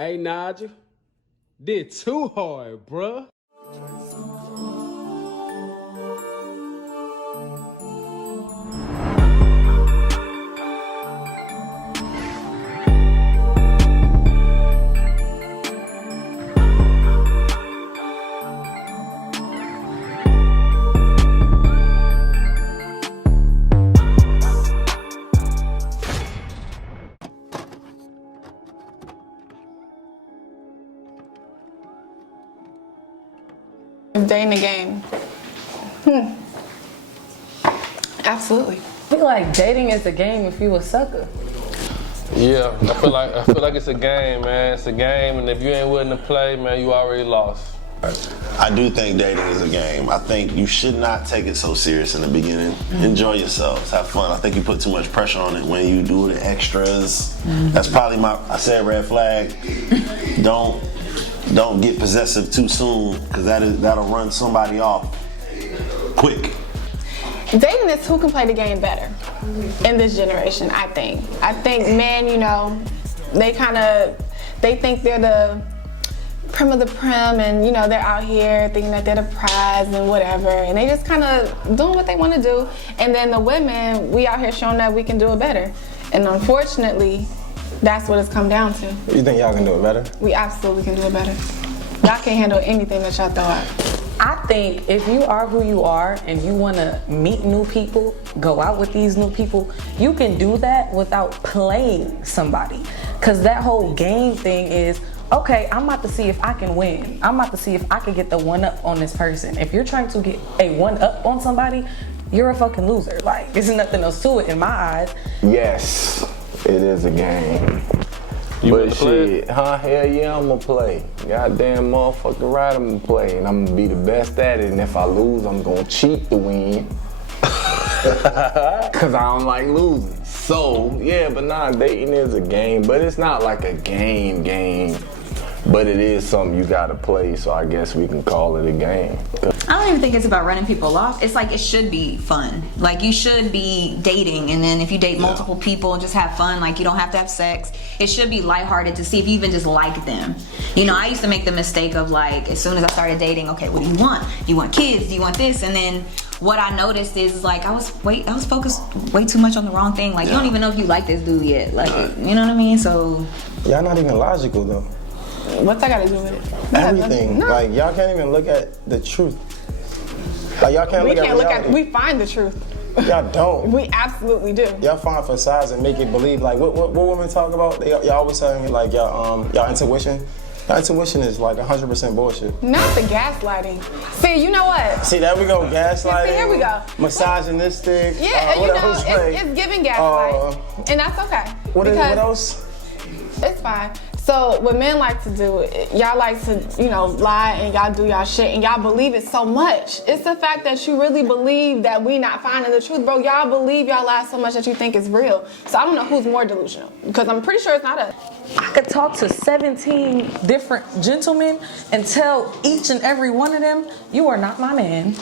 Hey, Nigel, did too hard, bruh. Dating the game. Absolutely. I feel like dating is a game if you a sucker. Yeah, I feel like it's a game, man. It's a game, and if you ain't willing to play, man, you already lost. I do think dating is a game. I think you should not take it so serious in the beginning. Enjoy yourselves, have fun. I think you put too much pressure on it when you do the extras. That's probably I said red flag. Don't get possessive too soon, because that'll run somebody off quick. Dating is who can play the game better in this generation, I think. I think men, they think they're the prim of the prim, and they're out here thinking that they're the prize and whatever, and they just kind of doing what they want to do. And then the women, we out here showing that we can do it better. And unfortunately, that's what it's come down to. You think y'all can do it better? We absolutely can do it better. Y'all can't handle anything that y'all throw out. I think if you are who you are and you want to meet new people, go out with these new people, you can do that without playing somebody. Because that whole game thing is, okay, I'm about to see if I can win. I'm about to see if I can get the one up on this person. If you're trying to get a one up on somebody, you're a fucking loser. Like, there's nothing else to it in my eyes. Yes, it is a game. But shit, hell yeah, I'm gonna play. Goddamn motherfucker right, I'm gonna play. And I'm gonna be the best at it. And if I lose, I'm gonna cheat to win. Cause I don't like losing. So, yeah, but nah, dating is a game. But it's not like a game. But it is something you gotta play, so I guess we can call it a game. I don't even think it's about running people off. It's like it should be fun. Like you should be dating, and then if you date multiple people, just have fun. Like you don't have to have sex. It should be lighthearted to see if you even just like them. I used to make the mistake of like, as soon as I started dating, okay, what do you want? Do you want kids? Do you want this? And then what I noticed is like I was focused way too much on the wrong thing. Like you don't even know if you like this dude yet. Like you know what I mean? So y'all not even logical though. What's that got to do with it? Everything. No. Like y'all can't even look at the truth. Like y'all can't look at reality. We find the truth. Y'all don't. We absolutely do. Y'all find facades and make it believe. Like what women talk about? Y'all always telling me like y'all intuition. Y'all intuition is like 100% bullshit. Not the gaslighting. See, you know what? See, there we go, gaslighting. See, here we go. Misogynistic. Yeah, it's giving gaslight, and that's okay. What else? It's fine. So what men like to do, y'all like to, lie and y'all do y'all shit and y'all believe it so much. It's the fact that you really believe that we not finding the truth, bro. Y'all believe y'all lie so much that you think it's real. So I don't know who's more delusional, because I'm pretty sure it's not us. I could talk to 17 different gentlemen and tell each and every one of them, you are not my man.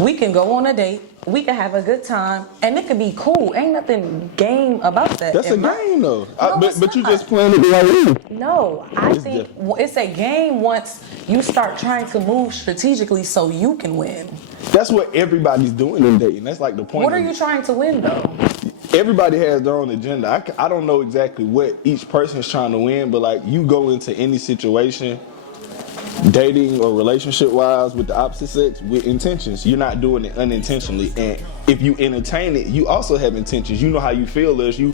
We can go on a date. We can have a good time, and it could be cool. Ain't nothing game about that. That's a game, though. No, but you just playing it the right way. No, I think it's a game once you start trying to move strategically so you can win. That's what everybody's doing in dating. That's like the point. What are you trying to win, though? Everybody has their own agenda. I don't know exactly what each person is trying to win, but like you go into any situation, dating or relationship wise, with the opposite sex with intentions. You're not doing it unintentionally, and if you entertain it, you also have intentions. You know how you feel, else you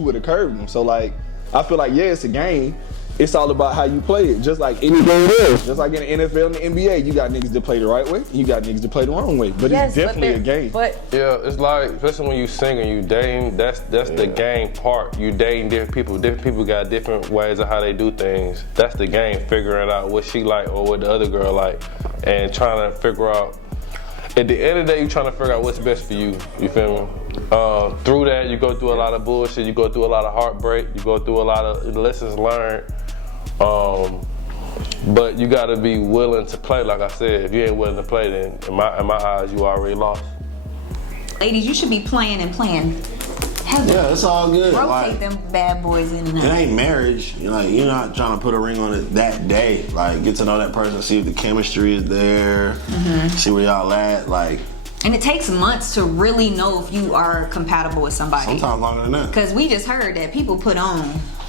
would have curved them. So like I feel like it's a game. It's all about how you play it, just like any game else. Just like in the NFL and the NBA, you got niggas that play the right way, you got niggas that play the wrong way. But it's definitely a game. Yeah, it's like, especially when you sing and you dating, that's the game part. You dating different people. Different people got different ways of how they do things. That's the game, figuring out what she like or what the other girl like, and trying to figure out. At the end of the day, you're trying to figure out what's best for you. You feel me? Through that, you go through a lot of bullshit. You go through a lot of heartbreak. You go through a lot of lessons learned. But you gotta be willing to play. Like I said, if you ain't willing to play, then in my eyes, you already lost. Ladies, you should be playing and playing. Yeah, it's all good. Rotate Like, them bad boys in it there. ain't marriage. You're not trying to put a ring on it that day. Like, get to know that person, see if the chemistry is there, see where y'all at. Like, And it takes months to really know if you are compatible with somebody. sometimes longer than that. Because we just heard that people put on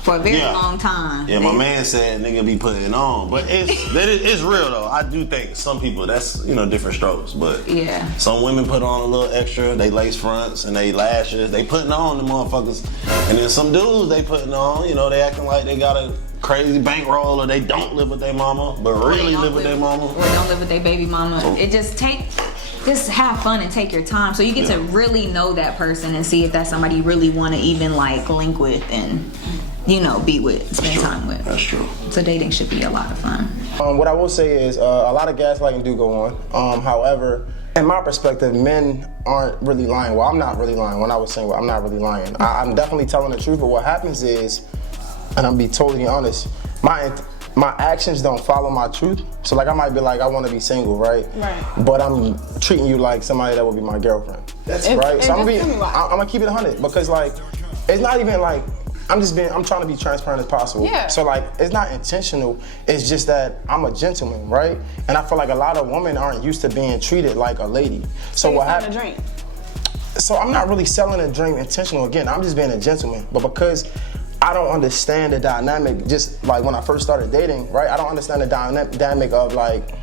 for a very long time. Yeah, my man said nigga be putting it on, but it's real though. I do think some people that's different strokes, but Yeah. some women put on a little extra. They lace fronts and they lashes. They putting on the motherfuckers, and then some dudes they putting on. They acting like they got a crazy bankroll or they don't live with their mama, but really live with their mama. Or don't live with their baby mama. It just have fun and take your time so you get to really know that person and see if that's somebody you really want to even like link with and be with, spend time with. That's true. So dating should be a lot of fun. What I will say is a lot of gaslighting do go on. However, in my perspective, men aren't really lying. Well, I'm not really lying. When I was single, I'm not really lying. I'm definitely telling the truth, but what happens is, and I'm be totally honest, my actions don't follow my truth. So like I might be like, I want to be single, right? Right. But I'm treating you like somebody that would be my girlfriend. That's right. So I'm gonna keep it 100 because like, it's not even like, I'm trying to be transparent as possible. Yeah. So like, it's not intentional. It's just that I'm a gentleman, right? And I feel like a lot of women aren't used to being treated like a lady. So what happened? So I'm not really selling a dream intentional. Again, I'm just being a gentleman. But because I don't understand the dynamic, just like when I first started dating, right? I don't understand the dynamic of like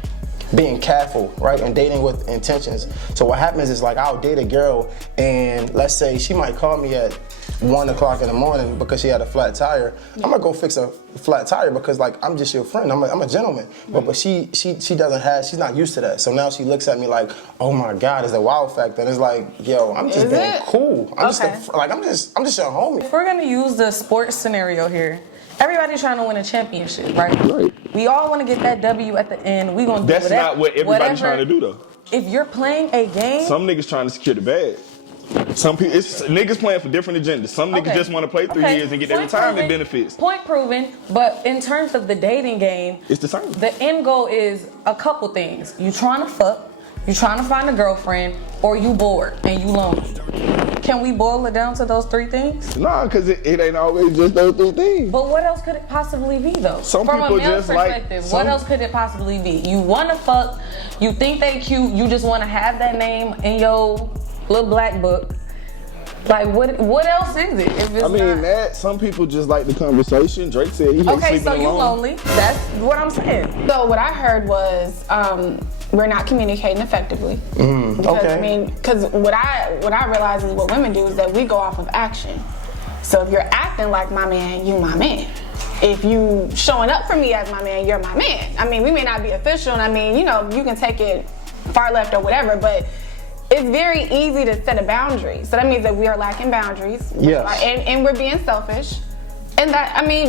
being careful, right? And dating with intentions. So what happens is like I'll date a girl and let's say she might call me at 1 o'clock in the morning because she had a flat tire. I'm gonna go fix a flat tire because like I'm just your friend. I'm a gentleman. But she she's not used to that. So now she looks at me like, oh my God, it's a wow factor. And it's like, yo, I'm just being cool. I'm just your homie. If we're gonna use the sports scenario here, everybody's trying to win a championship, right? We all want to get that W at the end. We gonna do That's whatever, not what everybody's trying to do though. If you're playing a game, some niggas trying to secure the bag. Some people, it's niggas playing for different agendas. Some niggas just want to play 3 years and get their retirement benefits. Point proven, but in terms of the dating game, it's the same. The end goal is a couple things. You trying to fuck, you trying to find a girlfriend, or you bored and you lonely. Can we boil it down to those 3 things? Nah, because it ain't always just those 3 things. But what else could it possibly be though? Some From people a male just perspective, what else could it possibly be? You want to fuck, you think they cute, you just want to have that name in your little black book. Like what else is it? If it's some people just like the conversation. Drake said he hates sleeping alone. Okay, so you lonely. That's what I'm saying. So what I heard was we're not communicating effectively. Because what I realize is what women do is that we go off of action. So if you're acting like my man, you my man. If you showing up for me as my man, you're my man. I mean, we may not be official, and you can take it far left or whatever, but it's very easy to set a boundary. So that means that we are lacking boundaries. Yes. And we're being selfish. And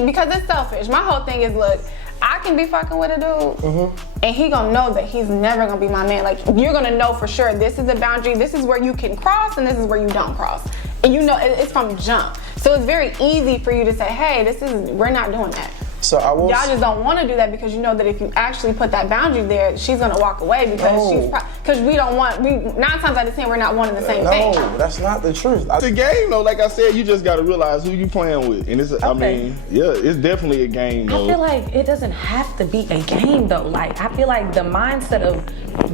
because it's selfish. My whole thing is, look, I can be fucking with a dude, and he gonna know that he's never gonna be my man. Like, you're gonna know for sure this is a boundary, this is where you can cross, and this is where you don't cross. And it's from jump. So it's very easy for you to say, hey, we're not doing that. So y'all just don't want to do that because you know that if you actually put that boundary there, she's gonna walk away because 9 times out of 10 we're not wanting the same thing. No, that's not the truth. It's a game though. Like I said, you just gotta realize who you playing with, and it's it's definitely a game though. I feel like it doesn't have to be a game though. Like I feel like the mindset of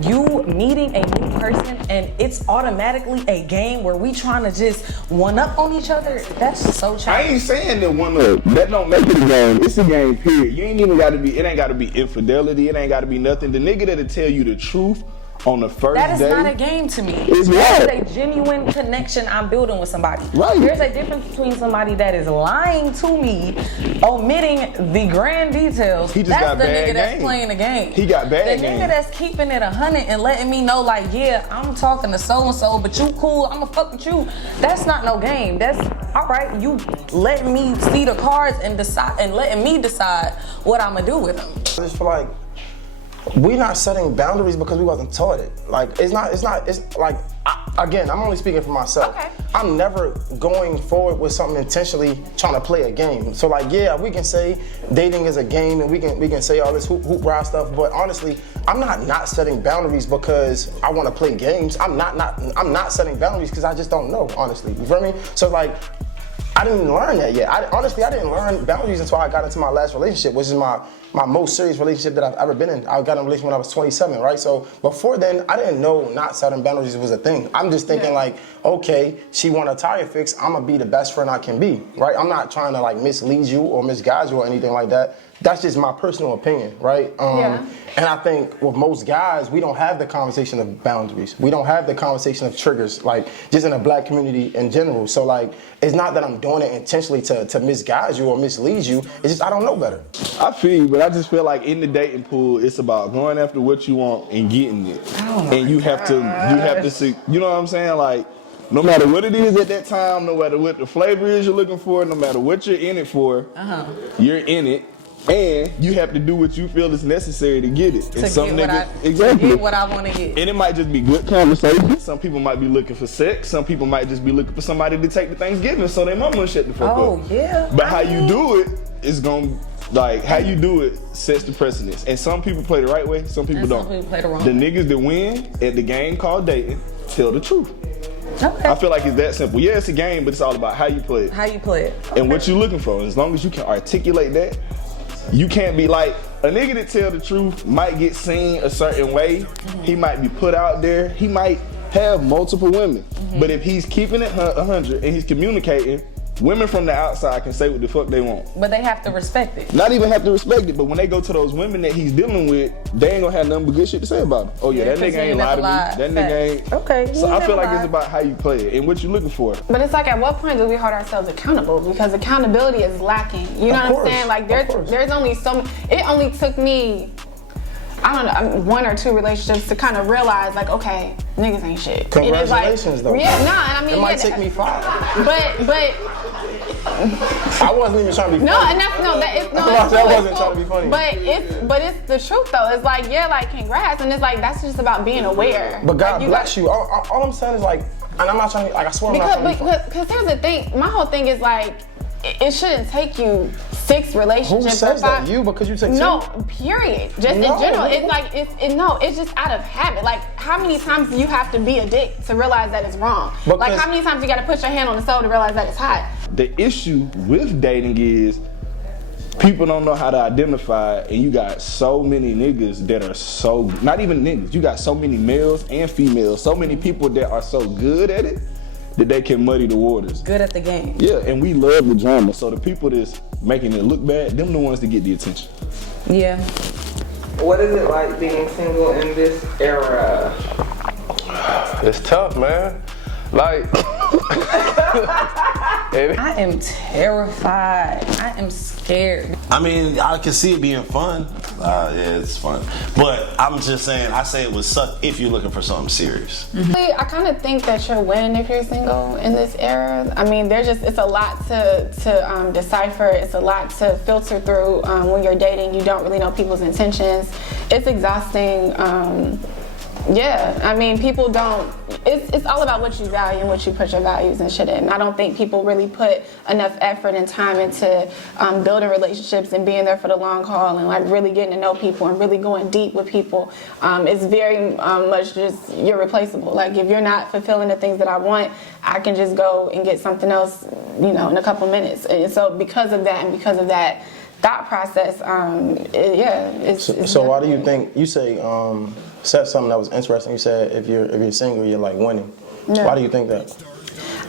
you meeting a new person and it's automatically a game where we trying to just one up on each other. That's so childish. I ain't saying that one up. That don't make it a game. It's a game. Period. You ain't even got to be. It ain't got to be infidelity. It ain't got to be nothing. The nigga that'll tell you the truth on the first day. That is not a game to me. It's that is a genuine connection I'm building with somebody. Right. There's a difference between somebody that is lying to me, omitting the grand details. He just that's got the bad nigga that's game. Playing the game. He got bad The game. nigga that's keeping it 100 and letting me know, like, yeah, I'm talking to so and so, but you cool. I'ma fuck with you. That's not no game. That's all right. You letting me see the cards and decide, and letting me decide what I'ma do with them. I just feel like we're not setting boundaries because we wasn't taught it. Like it's like Again, I'm only speaking for myself. Okay. I'm never going forward with something intentionally trying to play a game. So like, yeah, we can say dating is a game and we can say all this hoop rah stuff, but honestly, I'm not setting boundaries because I want to play games. I'm not setting boundaries because I just don't know, honestly. You feel me? So like, I didn't learn that yet. Honestly, I didn't learn boundaries until I got into my last relationship, which is my most serious relationship that I've ever been in. I got in a relationship when I was 27, right? So before then, I didn't know not setting boundaries was a thing. I'm just thinking like, okay, she want a tire fix, I'm gonna be the best friend I can be, right? I'm not trying to like mislead you or misguide you or anything like that. That's just my personal opinion, right? And I think with most guys, we don't have the conversation of boundaries. We don't have the conversation of triggers, like just in the black community in general. So like, it's not that I'm doing it intentionally to misguide you or mislead you. It's just I don't know better. I feel you, but I just feel like in the dating pool, it's about going after what you want and getting it. And you have to see, you know what I'm saying? Like, no matter what it is at that time, no matter what the flavor is you're looking for, no matter what you're in it for, you're in it. And you have to do what you feel is necessary to get it. To get what I want to get. And it might just be good conversation. Some people might be looking for sex. Some people might just be looking for somebody to take to Thanksgiving so their mama shut the fuck up. Oh, yeah. But how you do it is going to, like, how you do it sets the precedence. And some people play the right way, some people don't. Some people play the wrong The way. niggas that win at the game called dating tell the truth. Okay. I feel like it's that simple. Yeah, it's a game, but it's all about how you play it. How you play it. And what you're looking for. As long as you can articulate that, you can't be like, a nigga that tell the truth might get seen a certain way. He might be put out there. He might have multiple women. But if he's keeping it 100 and he's communicating, women from the outside can say what the fuck they want. But they have to respect it. Not even have to respect it, but when they go to those women that he's dealing with, they ain't gonna have nothing but good shit to say about him. Oh yeah, that nigga ain't lied to me. That nigga ain't. Okay. So I feel like it's about how you play it and what you're looking for. But it's like, at what point do we hold ourselves accountable? Because accountability is lacking. You know what I'm saying? Like there's only so. It only took me, I don't know, 1 or 2 relationships to kind of realize, like, okay, niggas ain't shit. Congratulations, though. Yeah, nah, and I mean, it might take me 5. But I wasn't even trying to be funny. No, and that's that wasn't trying to be funny. But it's the truth though. It's like, yeah, like congrats, and it's like that's just about being aware. But God like, bless you. All I'm saying is like, and I'm not trying to, like, I swear I'm not trying to be funny. Because here's the thing, my whole thing is like, it shouldn't take you 6 relationships. Who says that? You? Because you take 2? No, period. Just in general. It's like, it's just out of habit. Like, how many times do you have to be a dick to realize that it's wrong? Like, how many times you gotta put your hand on the stove to realize that it's hot? The issue with dating is people don't know how to identify, and you got so many niggas that are so, not even niggas, you got so many males and females, so many people that are so good at it that they can muddy the waters. Good at the game. Yeah, and we love the drama. So the people that's making it look bad, them the ones that get the attention. Yeah. What is it like being single in this era? It's tough, man. Like, I am terrified. I am scared. I mean, I can see it being fun. Yeah, it's fun. But I'm just saying, I say it would suck if you're looking for something serious. I kind of think that you're winning if you're single in this era. I mean, it's a lot to decipher. It's a lot to filter through when you're dating. You don't really know people's intentions. It's exhausting. Yeah, I mean, people don't, it's all about what you value and what you put your values and shit in. I don't think people really put enough effort and time into building relationships and being there for the long haul and like really getting to know people and really going deep with people. It's very much just, you're replaceable. Like, if you're not fulfilling the things that I want, I can just go and get something else, in a couple minutes. And so because of that and because of that thought process, it's So why do you think, you say, said something that was interesting. You said if you're single, you're like winning. Yeah. Why do you think that?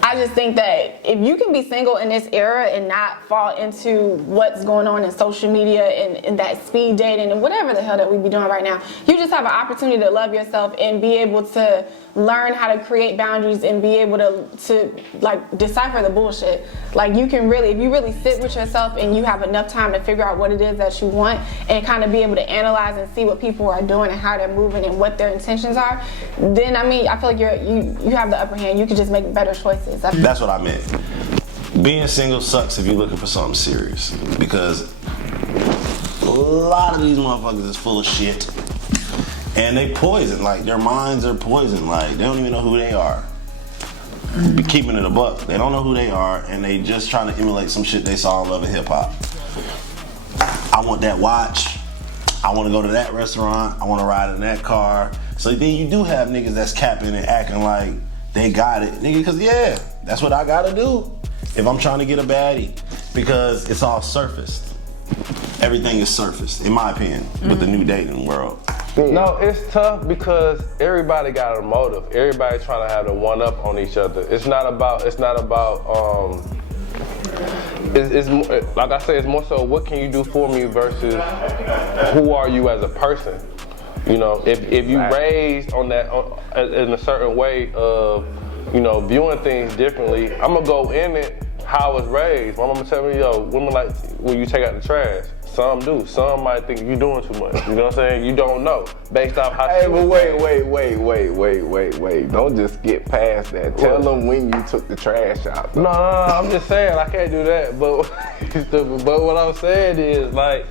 I just think that if you can be single in this era and not fall into what's going on in social media and that speed dating and whatever the hell that we be doing right now, you just have an opportunity to love yourself and be able to learn how to create boundaries and be able to like decipher the bullshit. Like, you can really, if you really sit with yourself and you have enough time to figure out what it is that you want and kind of be able to analyze and see what people are doing and how they're moving and what their intentions are, then I mean, I feel like you have the upper hand. You can just make better choices. That's what I meant. Being single sucks if you're looking for something serious, because a lot of these motherfuckers is full of shit. And they poison, like their minds are poison, like they don't even know who they are. Be keeping it a buck. They don't know who they are, and they just trying to emulate some shit they saw in Love and Hip Hop. I want that watch. I want to go to that restaurant. I want to ride in that car. So then you do have niggas that's capping and acting like they got it, nigga. Because that's what I gotta do if I'm trying to get a baddie, because it's all surfaced. Everything is surfaced, in my opinion, with the new dating world. No, it's tough because everybody got a motive. Everybody trying to have the one up on each other. It's not about it's like I say, it's more so what can you do for me versus who are you as a person. You know, if you raised on that in a certain way of, you know, viewing things differently, I'm gonna go in it how I was raised. My mama tell me, yo, women like when you take out the trash. Some do. Some might think you're doing too much. You know what I'm saying? You don't know based off how. Hey, but wait. Don't just get past that. Tell them when you took the trash out. No, I'm just saying I can't do that. But what I'm saying is, like,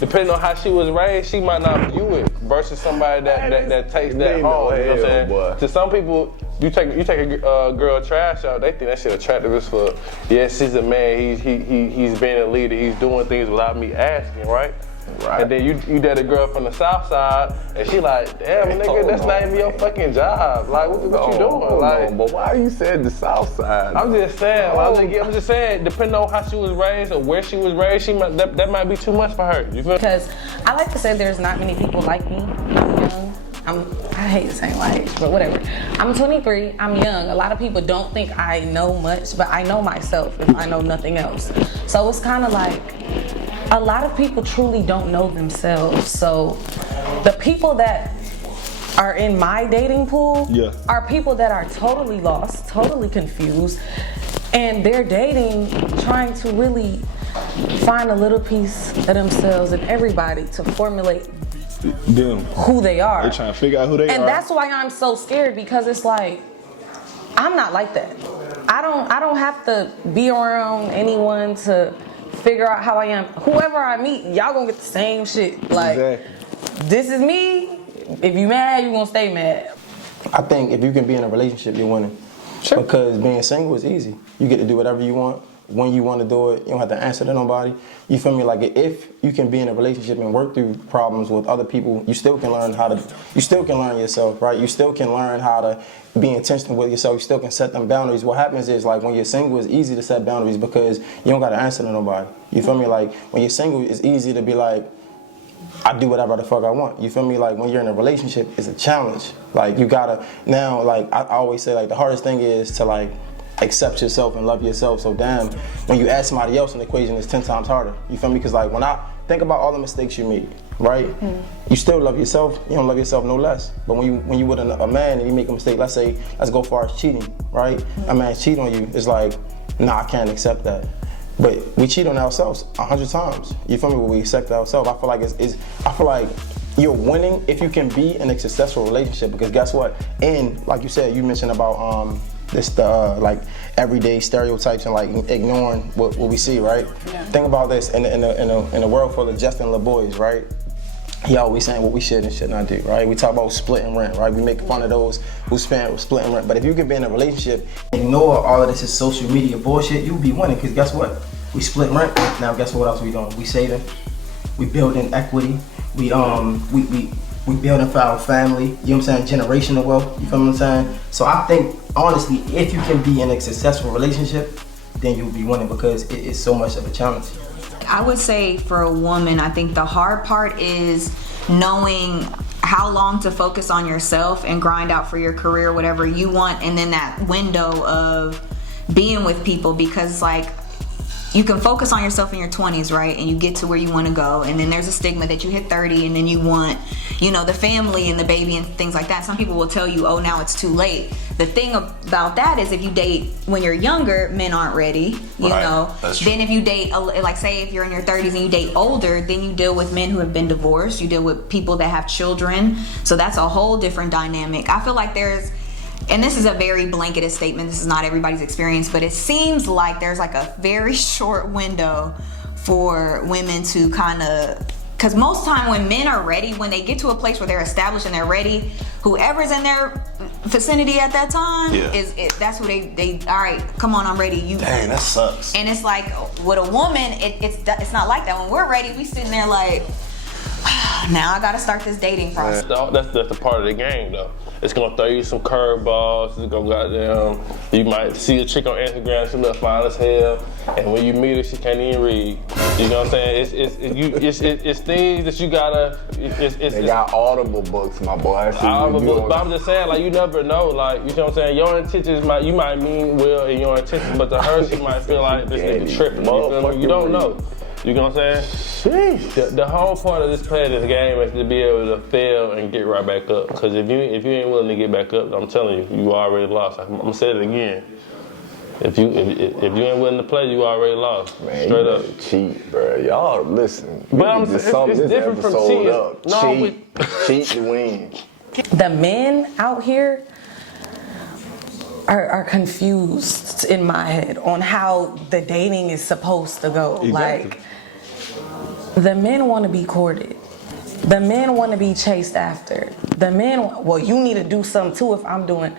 depending on how she was raised, she might not view it versus somebody that takes that home. You know what I'm saying? Boy. To some people, you take a girl trash out, they think that shit attractive as fuck. Yes, he's a man. He's being a leader. He's doing things without me asking, right? Right. And then you date a girl from the south side, and she like, damn, nigga, that's not even your fucking job. Like, what you doing? Like, but why you said the south side? I'm just saying. I'm just saying. Depending on how she was raised or where she was raised, that might be too much for her. You feel? Because I like to say there's not many people like me. I'm young. I hate saying my age, but whatever. I'm 23, I'm young. A lot of people don't think I know much, but I know myself if I know nothing else. So it's kind of like, a lot of people truly don't know themselves. So the people that are in my dating pool are people that are totally lost, totally confused, and they're dating, trying to really find a little piece of themselves in everybody to formulate who they are. They're trying to figure out who they are. And that's why I'm so scared, because it's like, I'm not like that. I don't have to be around anyone to figure out how I am. Whoever I meet, y'all gonna get the same shit. Like, this is me. If you mad, you gonna stay mad. I think if you can be in a relationship, you're winning. Sure. Because being single is easy. You get to do whatever you want, when you want to do it. You don't have to answer to nobody. You feel me? Like, if you can be in a relationship and work through problems with other people, you still can learn you still can learn yourself, right? You still can learn how to be intentional with yourself. You still can set them boundaries. What happens is, like, when you're single, it's easy to set boundaries because you don't got to answer to nobody. You feel me? Like, when you're single, it's easy to be like, I do whatever the fuck I want. You feel me? Like, when you're in a relationship, it's a challenge. Like, you gotta, now, like, I always say, like, the hardest thing is to, like, accept yourself and love yourself. So damn, when you add somebody else in the equation, it's 10 times harder. You feel me? Because, like, when I think about all the mistakes you made, right? You still love yourself. You don't love yourself no less. But when you with a man and you make a mistake, let's go far as cheating, right? A man cheat on you, it's like, nah, I can't accept that. But we cheat on ourselves 100 times. You feel me? When we accept ourselves, I feel like I feel like you're winning if you can be in a successful relationship. Because guess what? And like you said, you mentioned about like everyday stereotypes and like ignoring what we see, right? Yeah. Think about this in a world full of Justin LeBoys, right? He always saying what we should and should not do, right? We talk about splitting rent, right? We make fun of those who splitting rent. But if you can be in a relationship, ignore all of this is social media bullshit, you'll be winning. Because guess what? We split rent. Now guess what else we doing? We saving. We building equity. We building for our family. You know what I'm saying? Generational wealth. You feel what I'm saying? So I think honestly, if you can be in a successful relationship, then you'll be winning because it is so much of a challenge. I would say for a woman, I think the hard part is knowing how long to focus on yourself and grind out for your career, whatever you want, and then that window of being with people, because like you can focus on yourself in your 20s, right? And you get to where you want to go. And then there's a stigma that you hit 30 and then you want, you know, the family and the baby and things like that. Some people will tell you, oh, now it's too late. The thing about that is if you date when you're younger, men aren't ready, you know. Then if you date, like say if you're in your 30s and you date older, then you deal with men who have been divorced. You deal with people that have children. So that's a whole different dynamic. I feel like there's, and this is a very blanketed statement, this is not everybody's experience, but it seems like there's like a very short window for women to kind of Because most time when men are ready, when they get to a place where they're established and they're ready, whoever's in their vicinity at that time that's who they all right, come on, I'm ready. Dang, that sucks. And it's like with a woman, it's not like that. When we're ready, we sitting there like, now I gotta start this dating process. That's the part of the game though. It's gonna throw you some curveballs. It's gonna goddamn. You might see a chick on Instagram, she look fine as hell, and when you meet her, she can't even read. You know what I'm saying? It's things that you gotta. They got audible books, my boy. But I'm just saying, like, you never know, like, you know what I'm saying? Your intentions you might mean well in your intentions, but to her, she might feel like this nigga tripping. You don't know. You know what I'm saying? The whole point of this playing this game is to be able to fail and get right back up. Because if you ain't willing to get back up, I'm telling you, you already lost. I'm gonna say it again. If you ain't willing to play, you already lost. Man, straight up. Cheat, bro. Y'all listen. But it's different from cheating. Cheat to win. The men out here are confused in my head on how the dating is supposed to go. Exactly. Like, the men want to be courted. The men want to be chased after. The men, well, you need to do something too if I'm doing.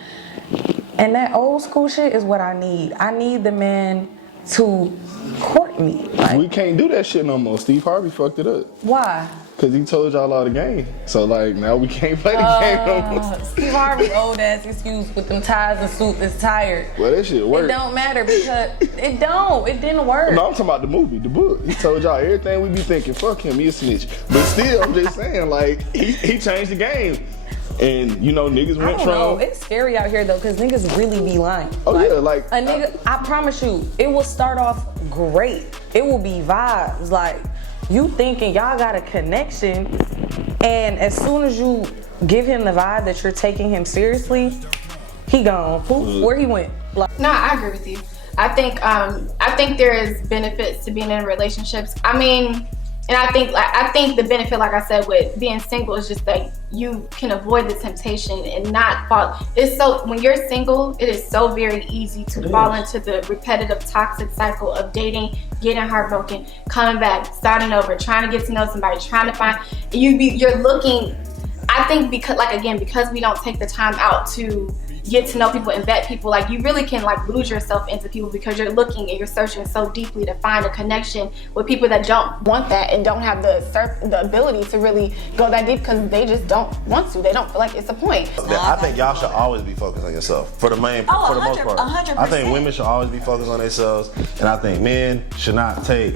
And that old school shit is what I need. I need the man to court me. Like, we can't do that shit no more. Steve Harvey fucked it up. why? Cause he told y'all all the game. So like now we can't play the game no more. Steve Harvey old ass excuse with them ties and suit is tired. Well, that shit worked. It don't matter because it didn't work. No, I'm talking about the movie, the book. He told y'all everything we be thinking. Fuck him, he a snitch. But still, I'm just saying, like, he changed the game. And you know, niggas went from. No, it's scary out here though, cause niggas really be lying. Oh yeah, like a nigga. I promise you, it will start off great. It will be vibes. Like, you thinking y'all got a connection, and as soon as you give him the vibe that you're taking him seriously, he gone. Poof, where he went. Like, no, I agree with you. I think there is benefits to being in relationships. I mean, and I think the benefit, like I said, with being single is just that you can avoid the temptation and not fall. It's so, when you're single, it is so very easy to fall into the repetitive toxic cycle of dating, getting heartbroken, coming back, starting over, trying to get to know somebody, trying to find, you're looking, I think because we don't take the time out to get to know people and vet people, like, you really can like lose yourself into people because you're looking and you're searching so deeply to find a connection with people that don't want that and don't have the ability to really go that deep because they just don't want to. They don't feel like it's a point. I think y'all should always be focused on yourself for the most part. 100%. I think women should always be focused on themselves, and I think men should not take.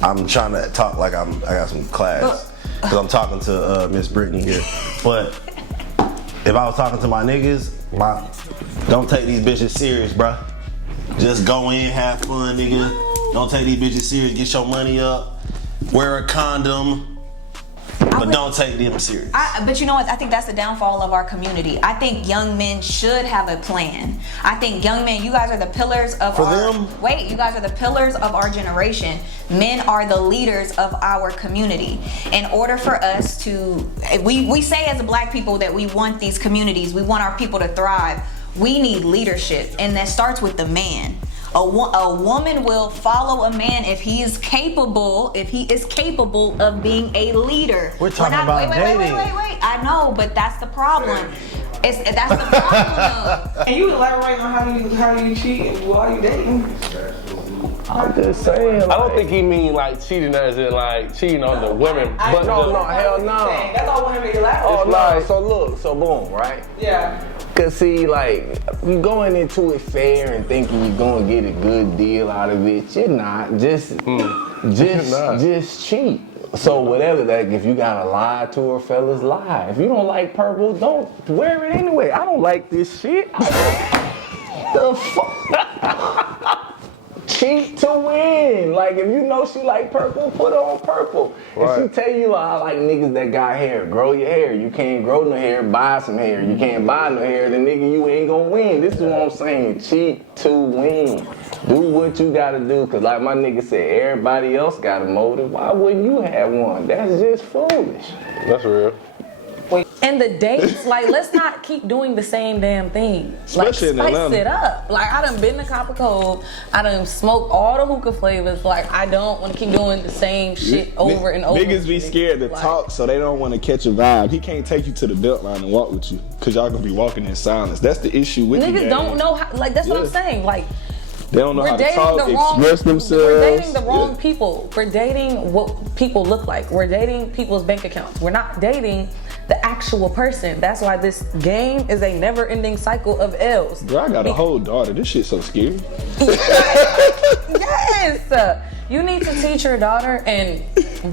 I'm trying to talk like I got some class because I'm talking to Miss Brittany here, but. If I was talking to my niggas, don't take these bitches serious, bruh. Just go in, have fun, nigga. Don't take these bitches serious. Get your money up. Wear a condom. But don't take them serious. But you know what? I think that's the downfall of our community. I think young men should have a plan. I think young men, you guys are the pillars of you guys are the pillars of our generation. Men are the leaders of our community. In order for us to, we say as Black people that we want these communities, we want our people to thrive. We need leadership, and that starts with the man. A woman will follow a man if he is capable of being a leader. We're talking about dating. Wait. I know, but that's the problem. That's the problem. And you elaborate on how you cheat while you dating. I'm just saying. I don't think he mean like cheating as in like cheating on the women. But no, hell no. That's all I want him to elaborate. Oh no, so look, so boom, right? Yeah. Cause see, like, you going into it fair and thinking you're gonna get a good deal out of it. You're not. Just cheat. So whatever that, if you gotta lie to her, fellas, lie. If you don't like purple, don't wear it anyway. I don't like this shit. The fuck? Cheat to win. Like, if you know she like purple, put on purple. Right. If she tell you, I like niggas that got hair, grow your hair. You can't grow no hair, buy some hair. You can't buy no hair, then nigga, you ain't gonna win. This is what I'm saying. Cheat to win. Do what you gotta do. Cause like my nigga said, everybody else got a motive. Why wouldn't you have one? That's just foolish. That's real. And the dates, like, let's not keep doing the same damn thing. Especially like, in spice Atlanta. it up. Like, I done been to Copper Cove. I done smoked all the hookah flavors. Like, I don't want to keep doing the same shit over and over. Niggas be scared to talk, so they don't want to catch a vibe. He can't take you to the belt line and walk with you, because y'all gonna be walking in silence. That's the issue with niggas don't know how, like, that's what I'm saying. Like, they don't know how to talk, express themselves. We're dating the wrong people. We're dating what people look like. We're dating people's bank accounts. We're not dating the actual person. That's why this game is a never-ending cycle of L's. Bro, I got a whole daughter. This shit's so scary. Yes! You need to teach your daughter, and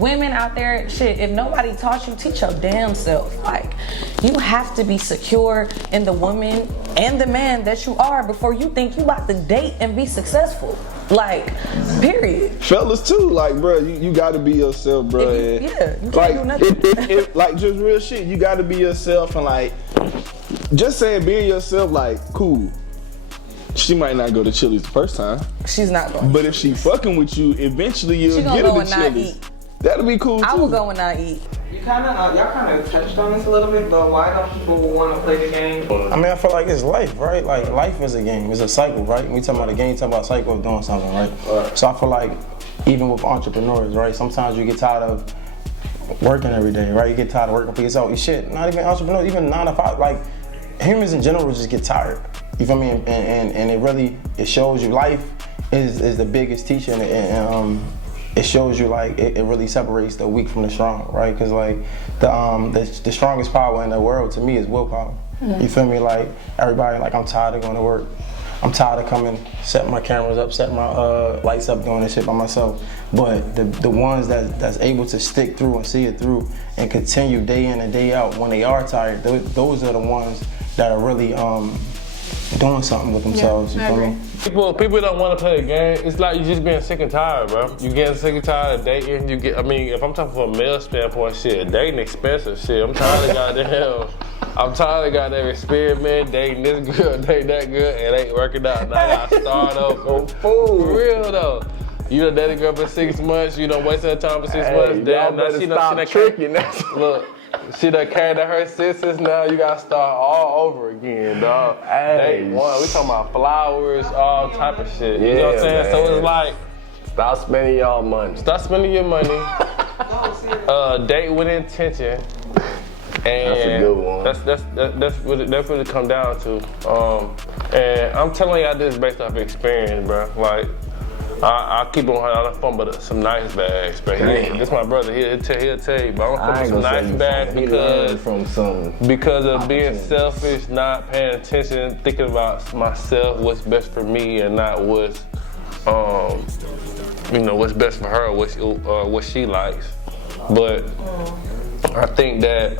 women out there, shit, if nobody taught you, teach your damn self. Like, you have to be secure in the woman and the man that you are before you think you about to date and be successful. Like, period. Fellas too, like, bro, you gotta be yourself, bro. You can't like, do nothing. like, just real shit, you gotta be yourself, and like, just saying being yourself, like, cool. She might not go to Chili's the first time. She's not going. But if she fucking with you, eventually you'll get her to Chili's. That'll be cool too. I will go and not eat. Y'all kind of touched on this a little bit, but why don't people want to play the game? I mean, I feel like it's life, right? Like, life is a game. It's a cycle, right? We talking about a game, talking about a cycle of doing something, right? So I feel like even with entrepreneurs, right? Sometimes you get tired of working every day, right? You get tired of working for yourself. Shit, not even entrepreneurs, even 9 to 5. Like, humans in general just get tired. You feel me? And it shows you life is the biggest teacher, and it shows you, like, it really separates the weak from the strong, right? Because, like, the strongest power in the world to me is willpower. Mm-hmm. You feel me? Like, everybody, like, I'm tired of going to work. I'm tired of coming, setting my cameras up, setting my lights up, doing this shit by myself. But the ones that's able to stick through and see it through and continue day in and day out when they are tired, those are the ones that are really doing something with themselves. You feel me? People don't want to play the game. It's like you just being sick and tired, bro. You getting sick and tired of dating. I mean, if I'm talking from a male standpoint, shit, dating expensive, shit. I'm tired of goddamn experiment, dating this girl, dating that girl, and it ain't working out. Now I gotta start over. For real though. You done dated a girl for 6 months. You done wasted her time for 6 months. Damn, now she done tricking. Look. She done carried her sisters, now you gotta start all over again, dog. Hey, we talking about flowers, all type of shit. Yeah, you know what I'm saying? Man. So it's like, stop spending y'all money. Stop spending your money. Date with intention. And that's a good one. That's what it come down to. And I'm telling y'all this based off experience, bro. Like, I keep on fun, but some nice bags, bro. This my brother. He'll tell you, but I'm from some nice bags because of being selfish, not paying attention, thinking about myself, what's best for me, and not what's what's best for her, what she likes. But I think that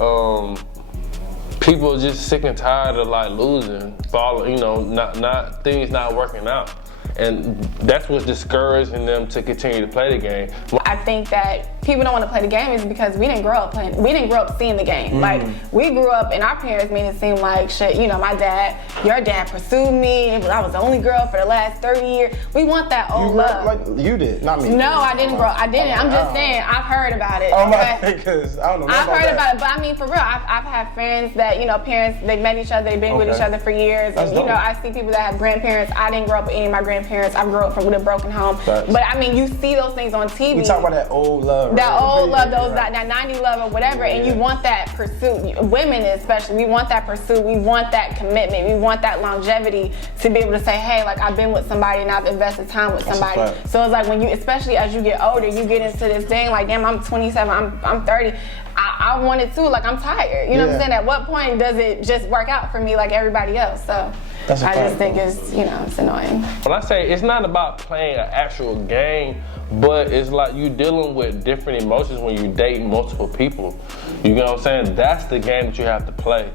people are just sick and tired of like losing, not things not working out. And that's what's discouraging them to continue to play the game. I think that people don't want to play the game is because we didn't grow up playing. We didn't grow up seeing the game. Mm. Like, we grew up and our parents made it seem like shit. My dad, your dad pursued me. I was the only girl for the last 30 years. We want that old love. Like you did, not me. No, I didn't grow. I didn't. I'm just saying. I've heard about it. Because I don't know. I've heard about it, but I mean, for real, I've had friends that parents, they met each other, they've been with each other for years, and I see people that have grandparents. I didn't grow up with any of my grandparents. I grew up with a broken home. But I mean, you see those things on TV. We talk about that old love. That old love, that 90 love or whatever, and you want that pursuit. Women especially, we want that pursuit. We want that commitment. We want that longevity to be able to say, hey, like, I've been with somebody and I've invested time with somebody. So it's like when you, especially as you get older, you get into this thing like, damn, I'm 27, I'm 30. I want it too, like, I'm tired. You know what I'm saying? At what point does it just work out for me like everybody else? So I just think it's, it's annoying. When I say it's not about playing an actual game, but it's like you dealing with different emotions when you date multiple people. You know what I'm saying? That's the game that you have to play.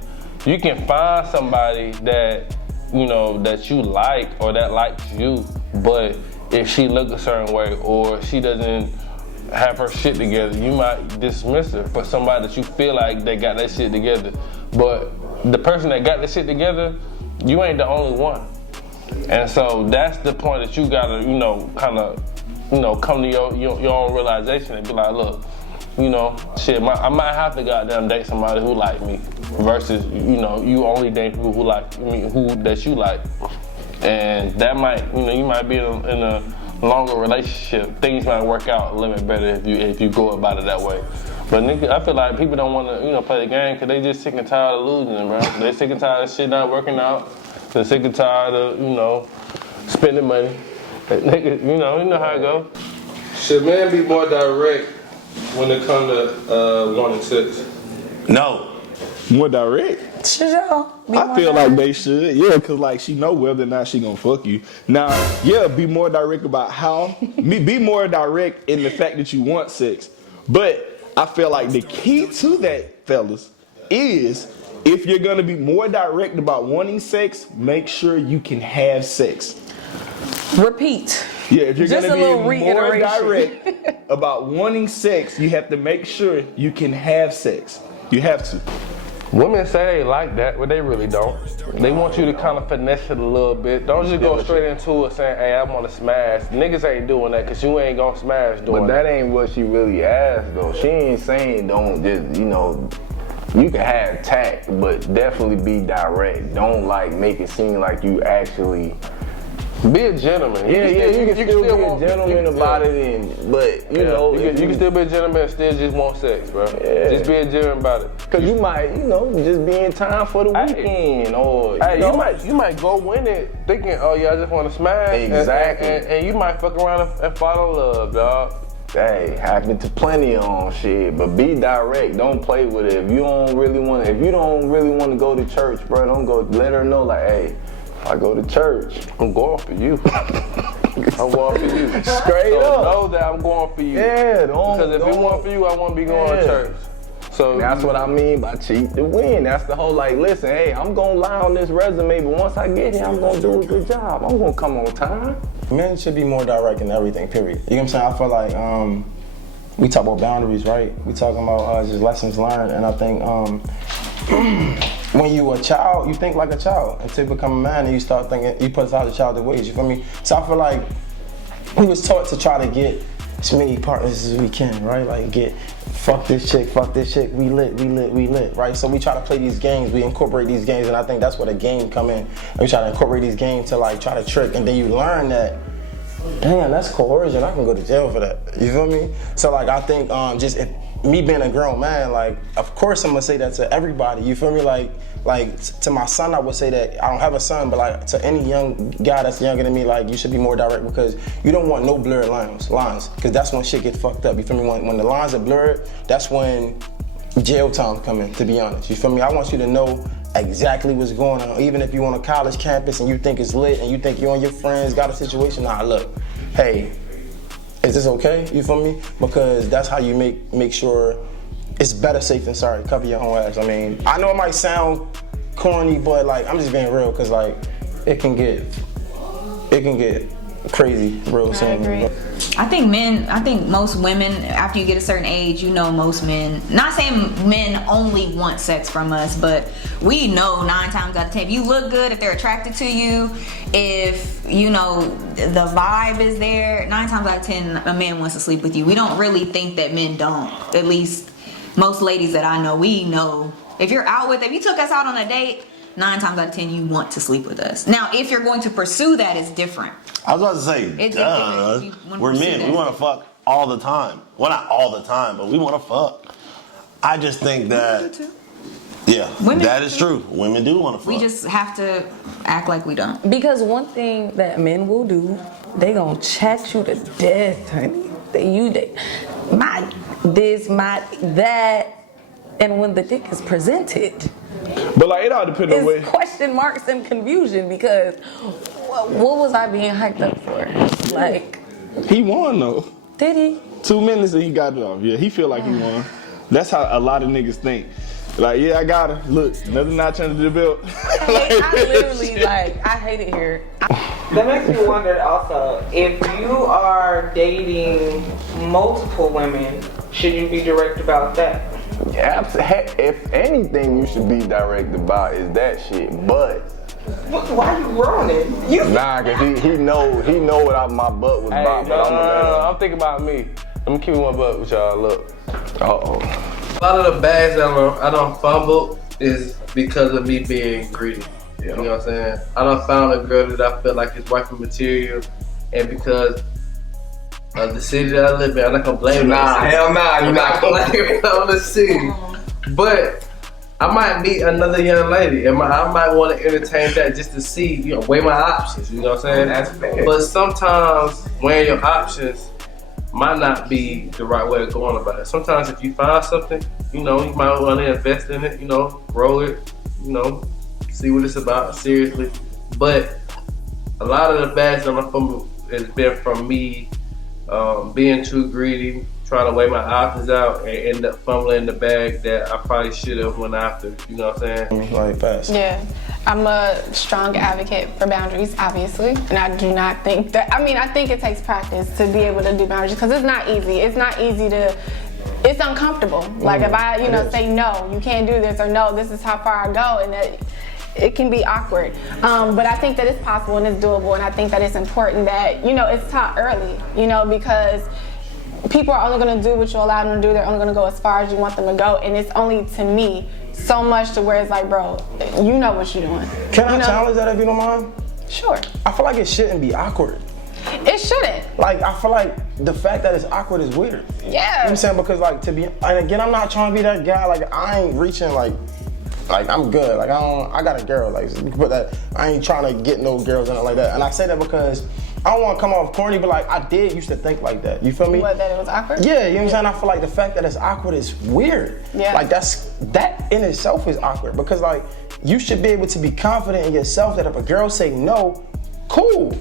You can find somebody that, that you like or that likes you, but if she looks a certain way or she doesn't have her shit together, you might dismiss her for somebody that you feel like they got that shit together. But the person that got that shit together, you ain't the only one. And so that's the point that you gotta, come to your own realization and be like, look, you know, shit, I might have to goddamn date somebody who like me versus, you know, you only date people who like me, that you like. And that might, you know, you might be in a longer relationship. Things might work out a little bit better if you go about it that way. But nigga, I feel like people don't want to, you know, play the game because they just sick and tired of losing, bro. They sick and tired of shit not working out. They're sick and tired of, you know, spending money. Nigga, you know how it go. Should men be more direct when it comes to wanting sex? No. More direct? Should y'all be I more feel direct? like they should, yeah, cause like she know whether or not she gonna fuck you. Now, yeah, be more direct about how. Be more direct in the fact that you want sex. But I feel like the key to that, fellas, is if you're gonna be more direct about wanting sex, make sure you can have sex. Repeat. Yeah, if you're Just gonna a be little more reiteration. direct about wanting sex, you have to make sure you can have sex. You have to. Women say they like that, but they really don't. They want you to kind of finesse it a little bit. Don't just go straight into it saying, hey, I want to smash. Niggas ain't doing that because you ain't gonna smash doing But that ain't what she really asked though. She ain't saying don't just, you know, you can have tact, but definitely be direct. Don't like make it seem like you actually. Be a gentleman. You can still be a gentleman about it, but you know, you can still be a gentleman and still just want sex, bro. Yeah. Just be a gentleman about it. Cause you might, you know, just be in time for the weekend, or you might go in it thinking, oh yeah, I just want to smash. Exactly. And you might fuck around and fall in love, dog. Hey, happened to plenty on shit, but be direct. Don't play with it. If you don't really want to go to church, bro, don't go. Let her know, like, hey, I go to church. I'm going for you. I'm going for you. Straight so up. know that I'm going for you. Yeah, because if it want for you, I want to be going to church. So that's what I mean by cheat to win. That's the whole like, listen, hey, I'm gonna lie on this resume, but once I get here, I'm gonna do a good job. I'm gonna come on time. Men should be more direct in everything, period. You know what I'm saying? I feel like we talk about boundaries, right? We talking about just lessons learned, and I think when you a child, you think like a child. Until you become a man and you start thinking, you put aside the childish ways, you feel me? So I feel like we was taught to try to get as many partners as we can, right? Like get, fuck this chick, we lit, right? So we try to play these games, we incorporate these games, and I think that's where the game come in. And we try to incorporate these games to like try to trick, and then you learn that, damn, that's coercion, I can go to jail for that, you feel me? So like I think just if me being a grown man, like of course I'm gonna say that to everybody, you feel me? Like to my son I would say that, I don't have a son, but like to any young guy that's younger than me, like you should be more direct because you don't want no blurred lines, because that's when shit get fucked up, you feel me? When the lines are blurred, that's when jail time come in, to be honest, you feel me? I want you to know exactly what's going on, even if you're on a college campus and you think it's lit and you think you and your friends got a situation, nah, look, hey, is this okay? You feel me? Because that's how you make sure it's better safe than sorry. Cover your own ass. I mean, I know it might sound corny, but like I'm just being real because like it can get crazy real soon. I agree. I think most women, after you get a certain age, you know most men, not saying men only want sex from us, but we know 9 times out of 10, if you look good, if they're attracted to you, if, you know, the vibe is there, 9 times out of 10, a man wants to sleep with you. We don't really think that men don't. At least most ladies that I know, we know. If you're out with, if you took us out on a date, 9 times out of 10, you want to sleep with us. Now, if you're going to pursue that, it's different. I was about to say, duh. We're men. We want to fuck all the time. Well, not all the time, but we want to fuck. I just think that, yeah, that is true. Women do want to fuck. We just have to act like we don't. Because one thing that men will do, they gonna chat you to death, honey. My this, my that, and when the dick is presented, but like it all depends on what question marks and confusion because what was I being hyped up for? Like he won though. Did he? 2 minutes and he got it off. Yeah, he feel like he won. That's how a lot of niggas think. Like, yeah, I got her. Look, another notch under the belt. I literally like I hate it here. That makes me wonder also, if you are dating multiple women, should you be direct about that? Yeah, if anything you should be direct about is that shit, but why you running? Nah, cause he know what my butt was about. No, I'm thinking about me. Let me keep one up with y'all. Look. Uh-oh. A lot of the bags that I don't fumble is because of me being greedy. You know what I'm saying? I done found a girl that I feel like is wifey material, and because of the city that I live in, I'm not gonna blame hell nah, you're not gonna blame it on the city. But I might meet another young lady, and I might want to entertain that just to see, weigh my options. You know what I'm saying? That's fair. But sometimes weighing your options might not be the right way of going about it. Sometimes if you find something, you might want to invest in it, grow it, see what it's about seriously. But a lot of the bags that I'm from has been from me being too greedy, trying to weigh my options out and end up fumbling the bag that I probably should have went after. You know what I'm saying? Like fast. Yeah. I'm a strong advocate for boundaries, obviously, and I do not think that, I think it takes practice to be able to do boundaries, because it's not easy. It's not easy to, it's uncomfortable. Like if I, say no, you can't do this, or no, this is how far I go, and that it can be awkward. But I think that it's possible and it's doable, and I think that it's important that, it's taught early, because people are only gonna do what you allow them to do. They're only gonna go as far as you want them to go, and it's only, to me, so much to where it's like, bro, you know what you're doing. Can I challenge that if you don't mind? Sure. I feel like it shouldn't be awkward. It shouldn't. Like, I feel like the fact that it's awkward is weird. Yeah. You know what I'm saying? Because and again, I'm not trying to be that guy, like I ain't reaching like I'm good. Like I got a girl, like you can put that, I ain't trying to get no girls in it like that. And I say that because I don't want to come off corny, but like I did used to think like that. You feel me? What, that it was awkward? Yeah, you know what I'm saying? I feel like the fact that it's awkward is weird. Yeah. Like that in itself is awkward, because like you should be able to be confident in yourself that if a girl say no, cool,